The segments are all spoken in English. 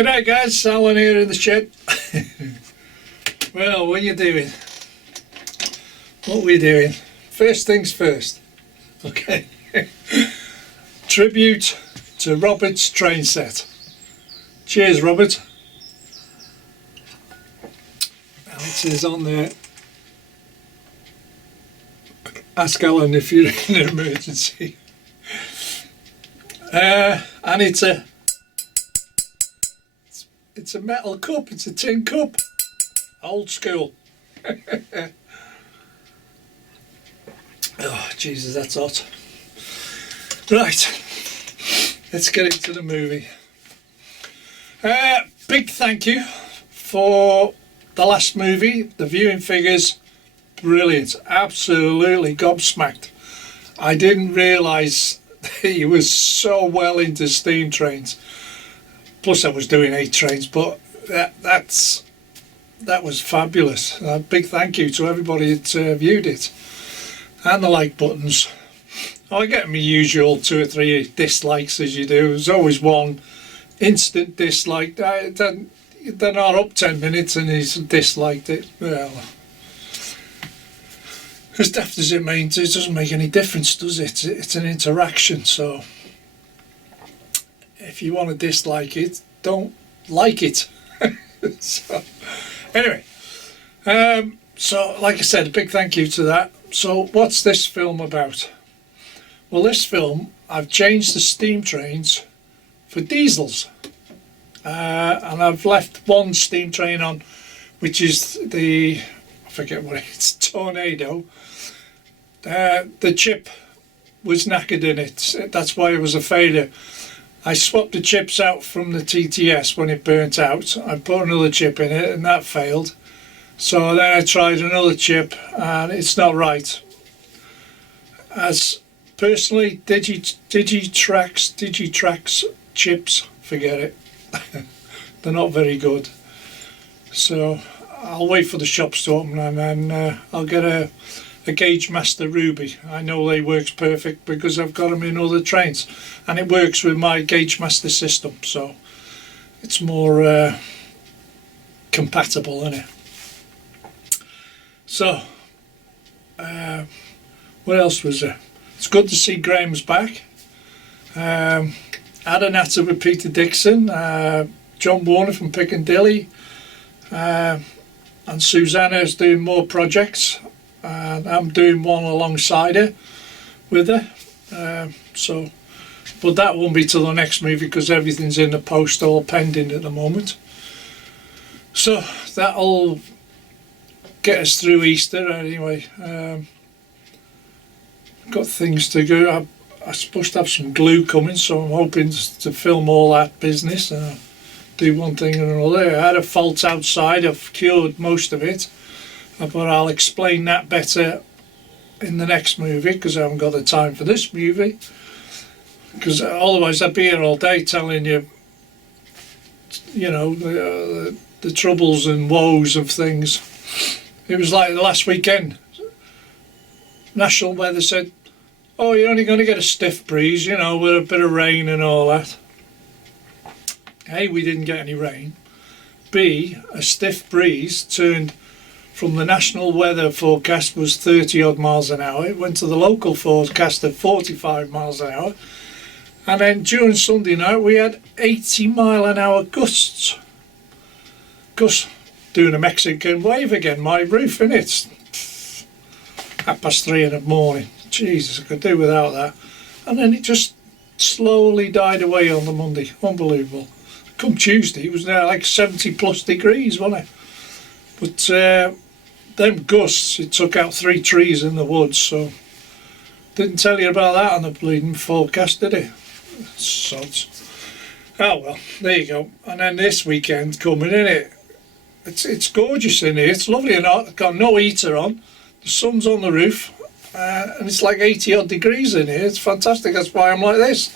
G'day guys, Alan here in the shed. Well, what are you doing? What are we doing? First things first. Okay. Tribute to Robert's train set. Cheers, Robert. And it says on there, ask Alan if you're in an emergency. And it's a metal cup, it's a tin cup. Old school. Oh, Jesus, that's hot. Right, let's get into the movie. Big thank you for the last movie. The viewing figures, brilliant. Absolutely gobsmacked. I didn't realise he was so well into steam trains. Plus I was doing 8 trains, but that was fabulous. Big thank you to everybody that viewed it. And the like buttons. I get my usual 2 or 3 dislikes as you do. There's always one instant dislike. They're not up 10 minutes and he's disliked it. Well, as daft as it means, it doesn't make any difference, does it? It's an interaction, so if you want to dislike it, don't like it. So, anyway, so like I said, a big thank you to that. So what's this film about? Well, this film, I've changed the steam trains for diesels, and I've left one steam train on, which is the, I forget what it's, Tornado. The chip was knackered in it, that's why it was a failure. I swapped the chips out from the TTS when it burnt out. I put another chip in it and that failed. So then I tried another chip and it's not right. As personally, Digitrax chips, forget it. They're not very good. So I'll wait for the shops to open and then I'll get a Gauge Master Ruby. I know they works perfect because I've got them in other trains and it works with my Gauge Master system, so it's more compatible, isn't it? So what else was there? It's good to see Graham's back. Had a natter with Peter Dixon, John Warner from Piccadilly, and Susanna's doing more projects. And I'm doing one alongside her with her, so but that won't be till the next movie because everything's in the post, all pending at the moment. So that'll get us through Easter anyway. Got things to go. I'm supposed to have some glue coming, so I'm hoping to film all that business, do one thing or another. I had a fault outside, I've cured most of it, but I'll explain that better in the next movie because I haven't got the time for this movie, because otherwise I'd be here all day telling you, you know, the troubles and woes of things. It was like the last weekend, National Weather said, oh, you're only going to get a stiff breeze, you know, with a bit of rain and all that. A, we didn't get any rain. B, a stiff breeze turned from the national weather forecast was 30 odd miles an hour. It went to the local forecast at 45 miles an hour. And then during Sunday night we had 80 mile an hour gusts. Gus doing a Mexican wave again, my roof, innit? 3:30 in the morning. Jesus, I could do without that. And then it just slowly died away on the Monday. Unbelievable. Come Tuesday it was now like 70 plus degrees, wasn't it? But them gusts, it took out 3 trees in the woods, so didn't tell you about that on the bleeding forecast, did it? Sods. Oh well, there you go. And then this weekend coming, innit? It's gorgeous in here, it's lovely and hot. I've got no heater on, the sun's on the roof, and it's like 80 odd degrees in here. It's fantastic, that's why I'm like this.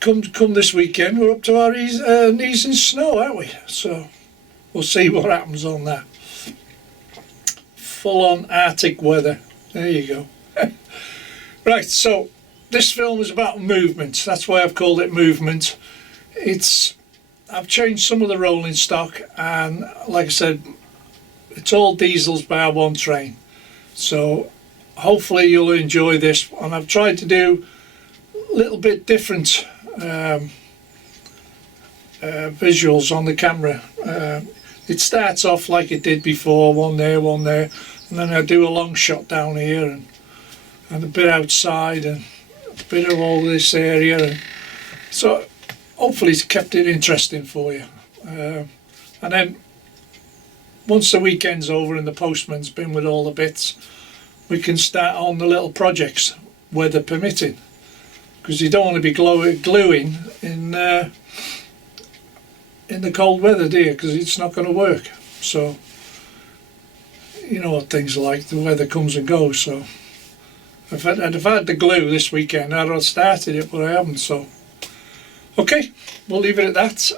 Come this weekend, we're up to our knees in snow, aren't we? So we'll see what happens on that. Full on Arctic weather. There you go. Right, so this film is about movement. That's why I've called it Movement. It's I've changed some of the rolling stock, and like I said, it's all diesels by our one train. So hopefully you'll enjoy this. And I've tried to do a little bit different visuals on the camera. It starts off like it did before, one there, and then I do a long shot down here and a bit outside and a bit of all this area. And so hopefully it's kept it interesting for you. And then once the weekend's over and the postman's been with all the bits, we can start on the little projects, weather permitting. Because you don't want to be gluing in the cold weather, do you? Because it's not going to work. So you know what things are like, the weather comes and goes. So if I'd had the glue this weekend, I'd have started it, but I haven't. So okay, we'll leave it at that.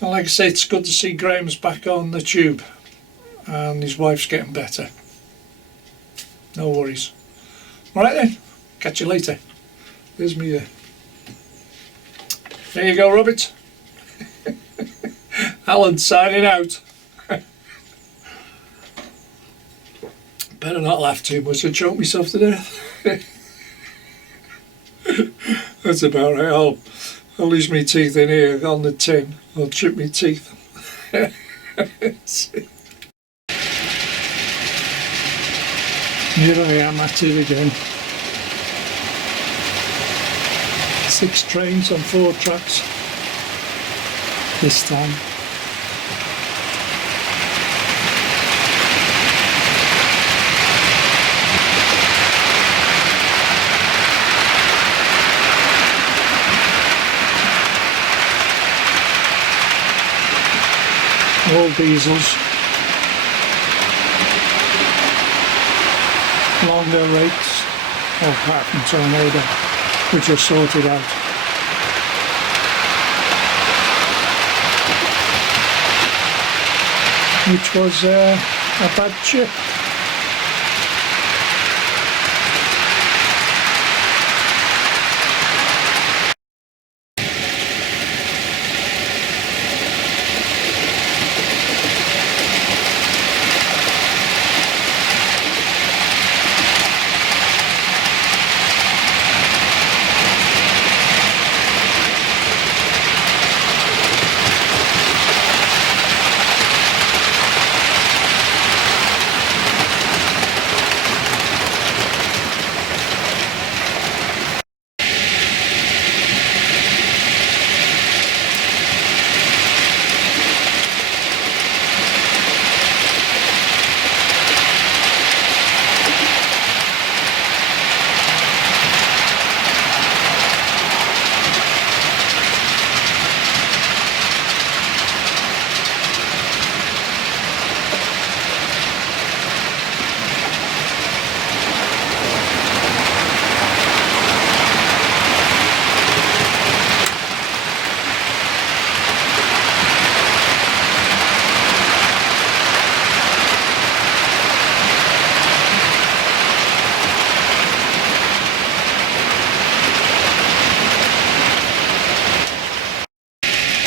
And like I say, it's good to see Graham's back on the tube and his wife's getting better. No worries. Alright then, catch you later. There's me there. There you go, Robert. Alan signing out. Better not laugh too much, I'll choke myself to death. That's about right. I'll lose my teeth in here on the tin. I'll chip my teeth. Here I am at it again. 6 trains on 4 tracks this time. All diesels, longer rates, apart from Tornado, which are sorted out. Which was a bad chip.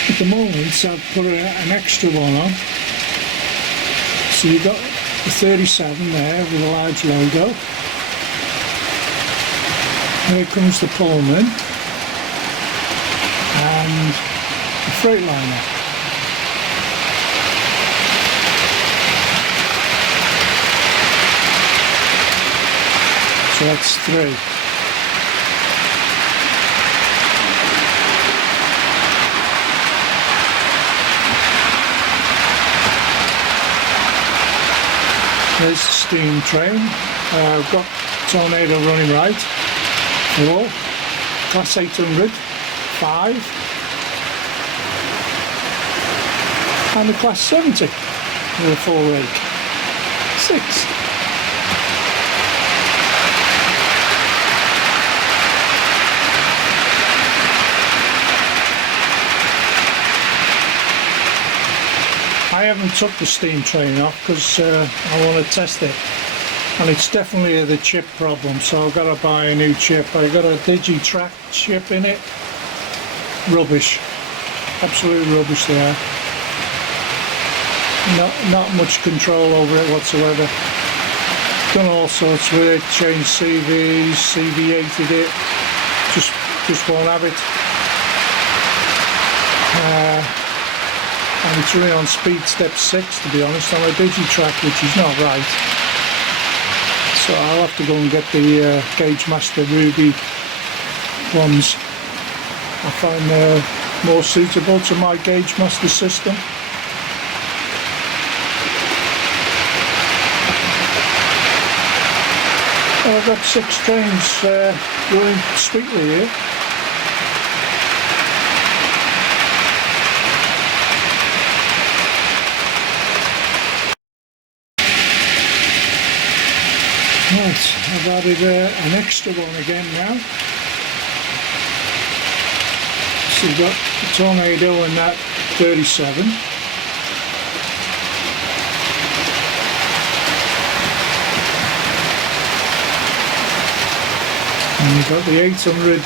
At the moment I've put an extra one on, so you've got the 37 there with a large logo. Here comes the Pullman and the Freightliner. So that's 3. There's the steam train. I've got Tornado running right. 4. Class 800. 5. And the Class 70 with a full rake. 6. I haven't took the steam train off because I want to test it, and it's definitely the chip problem, so I've got to buy a new chip. I got a Digitrack chip in it. Rubbish. Absolute rubbish they are. Not much control over it whatsoever. Done all sorts with it, changed CVs, CV8'd it, just won't have it. And it's running on speed step 6 to be honest on a digitrack, which is not right. So I'll have to go and get the Gauge Master Ruby ones. I find they're more suitable to my Gauge Master system. I've got 6 trains running sweetly here. Right, I've added an extra one again now. So we've got the Tornado and that 37. And we've got the 800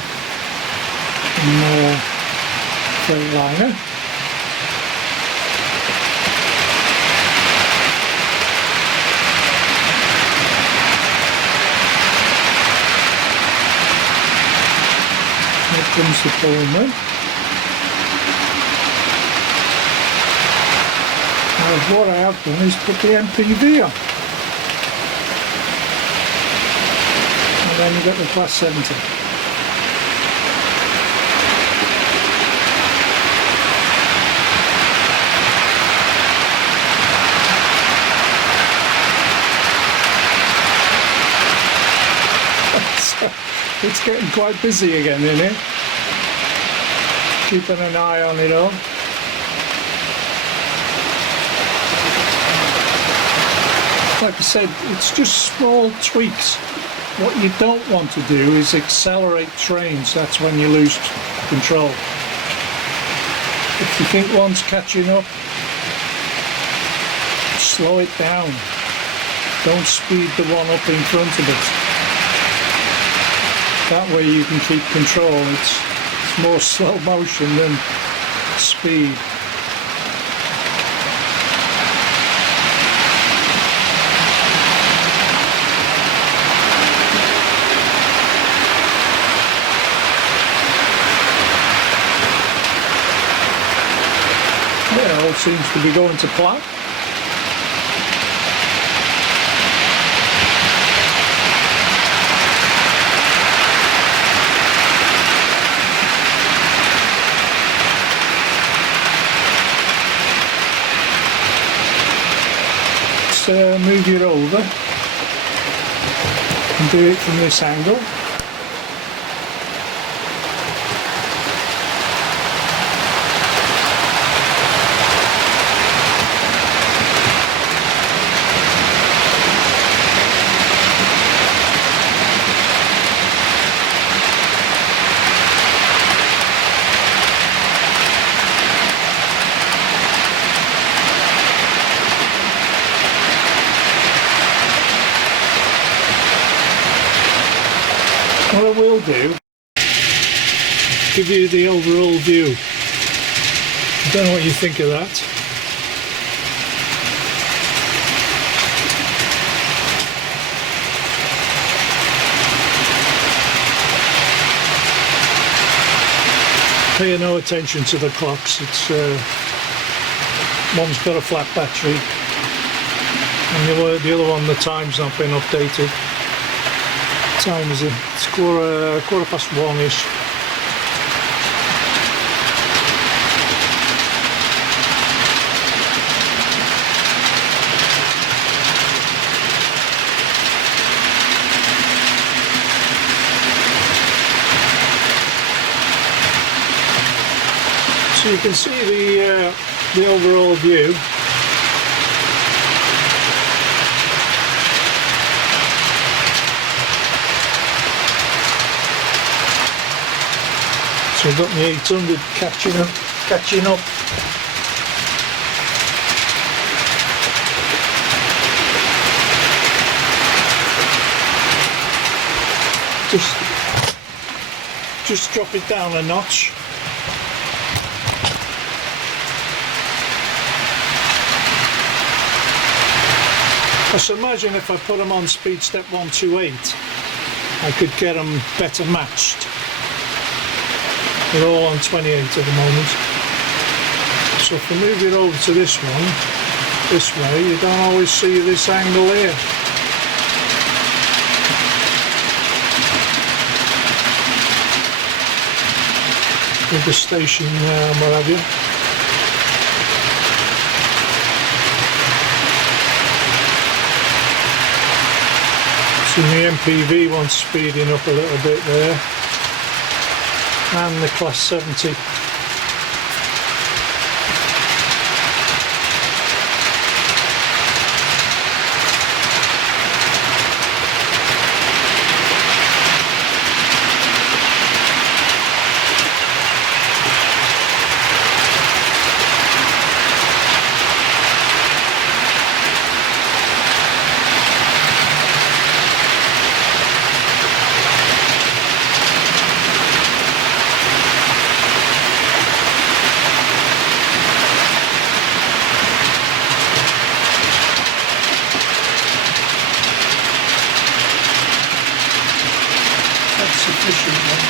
Freightliner. Here comes the Pullman. Now what I have done is put the MPV on. And then you get the Class 70. So it's getting quite busy again, isn't it? Keeping an eye on it all. Like I said, it's just small tweaks. What you don't want to do is accelerate trains. That's when you lose control. If you think one's catching up, slow it down. Don't speed the one up in front of it. That way you can keep control. It's more slow motion than speed. Yeah, all seems to be going to plan. Move you over and do it from this angle. What I will do, give you the overall view. I don't know what you think of that. Pay no attention to the clocks. It's one's got a flat battery, and the other one, the time's not been updated. Time is it? It's quarter past 1-ish. So you can see the overall view. So I've got my 800 catching up. Just drop it down a notch. I should imagine if I put them on speed step 128, I could get them better matched. They're all on 28 at the moment. So if I move it over to this one, this way, you don't always see this angle here. With the station and what have you. So the MPV one's speeding up a little bit there, and the Class 70. Sufficient one.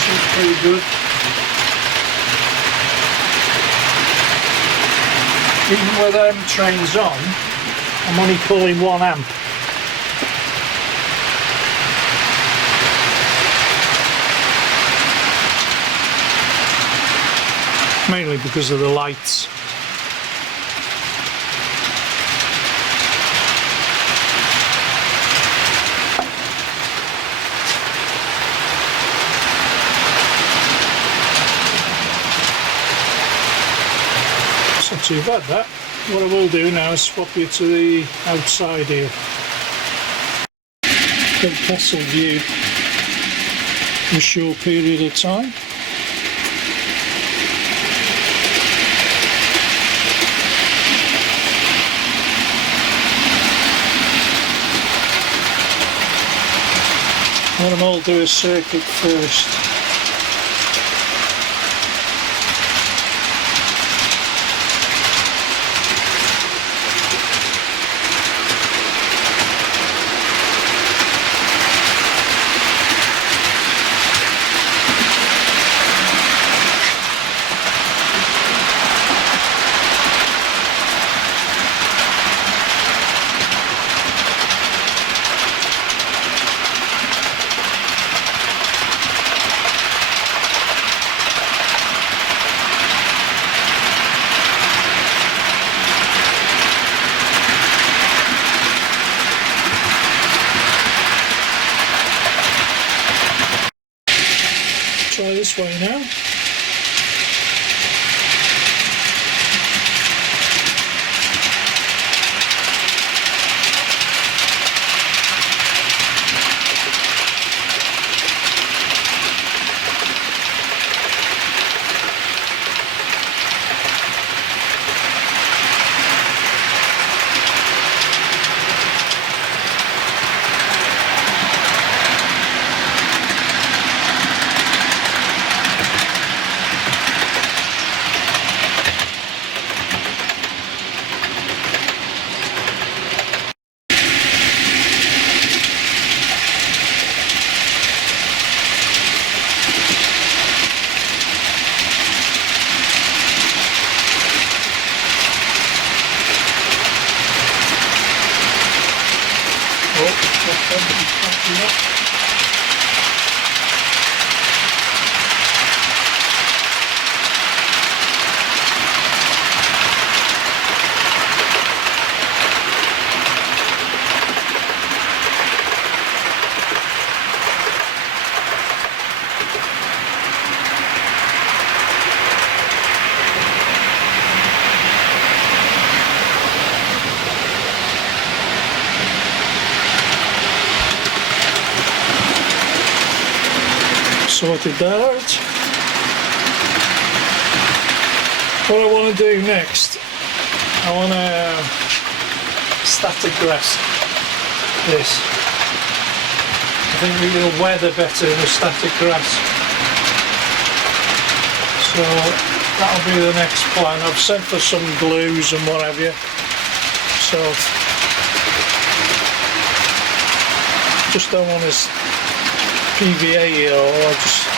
Seems pretty good. Even with them trains on, I'm only pulling 1 amp. Mainly because of the lights. Not too bad that. What I will do now is swap you to the outside here. Good castle view for a short period of time. Let them all do a circuit first. Try this way now. Sorted that out. What I want to do next, I want to static grass this. I think we will weather better with static grass. So that'll be the next plan. I've sent for some glues and what have you, so just don't want this PVA here, or I just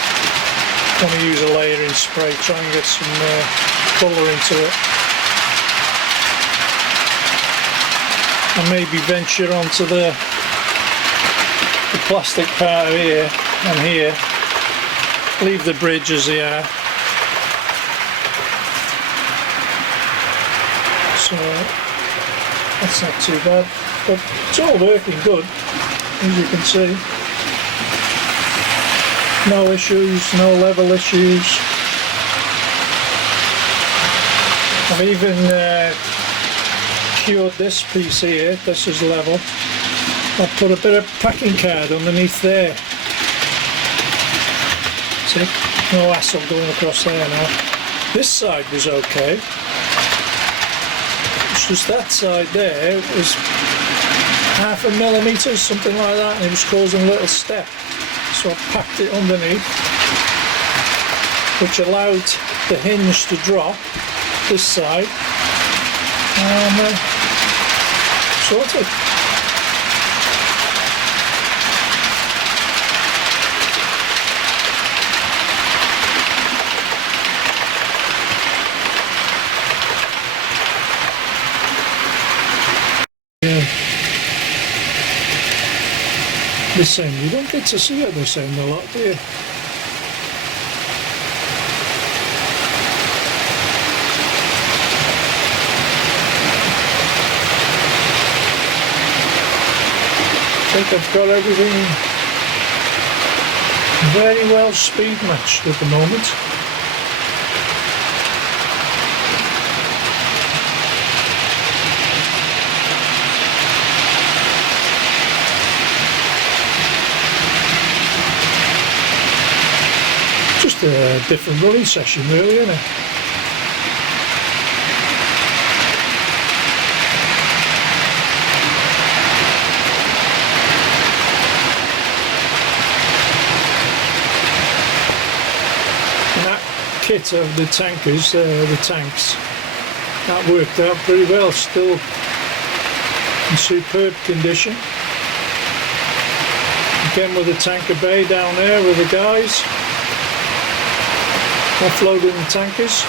want to use a layering spray, try and get some colour into it, and maybe venture onto the plastic part here and here, leave the bridge as they are. So that's not too bad, but it's all working good, as you can see. No issues, no level issues. I've even cured this piece here. This is level. I've put a bit of packing card underneath there. See? No hassle going across there now. This side was okay. It's just that side there was 0.5 millimetre, something like that, and it was causing a little step. So I packed it underneath, which allowed the hinge to drop this side, and sorted. This end, you don't get to see it this end a lot, do you? I think I've got everything very well speed matched at the moment. Just a different running session really, isn't it? And that kit of the tankers, the tanks, that worked out pretty well, still in superb condition. Again with the tanker bay down there with the guys offloading the tankers.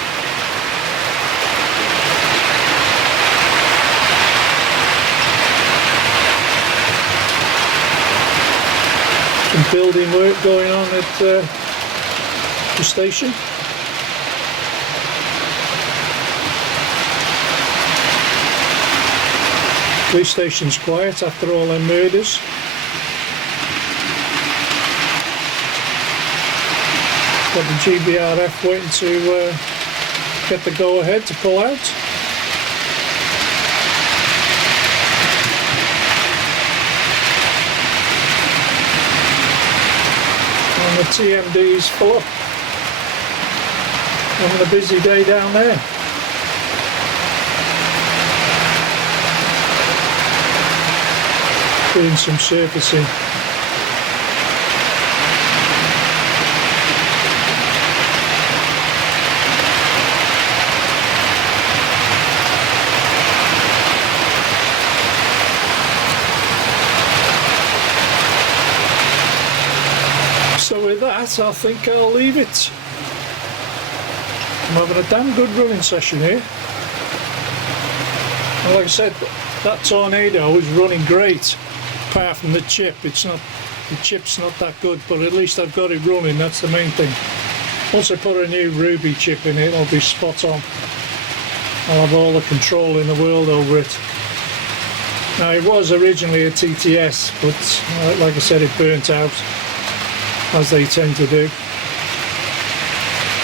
Some building work going on at the station. Police station's quiet after all them murders. Got the GBRF waiting to get the go-ahead to pull out. And the TMD's full up. Having a busy day down there. Doing some surfacing. So with that, I think I'll leave it. I'm having a damn good running session here. And like I said, that Tornado is running great. Apart from the chip, the chip's not that good, but at least I've got it running, that's the main thing. Once I put a new Ruby chip in it, I'll be spot on. I'll have all the control in the world over it. Now it was originally a TTS, but like I said, it burnt out, as they tend to do.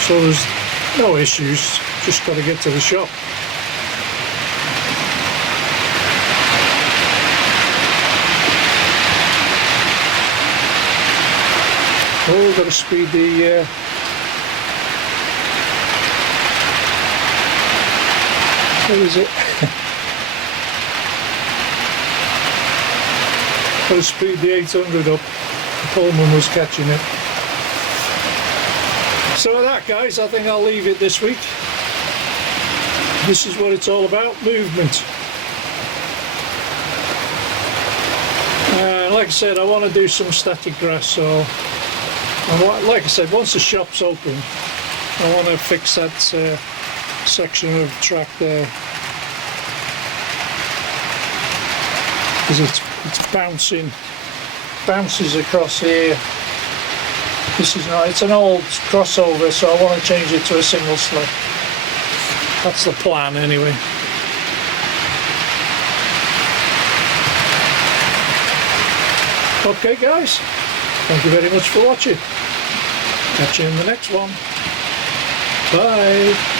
So there's no issues, just got to get to the shop. Oh, got to speed the what is it? Got to speed the 800 up. The Pullman was catching it. So with that, guys, I think I'll leave it this week. This is what it's all about, movement. Like I said, I want to do some static grass, so like I said, once the shop's open, I want to fix that section of track there, because it's bounces across here. This is not, it's an old crossover, so I want to change it to a single slip. That's the plan anyway. Okay guys, thank you very much for watching. Catch you in the next one. Bye.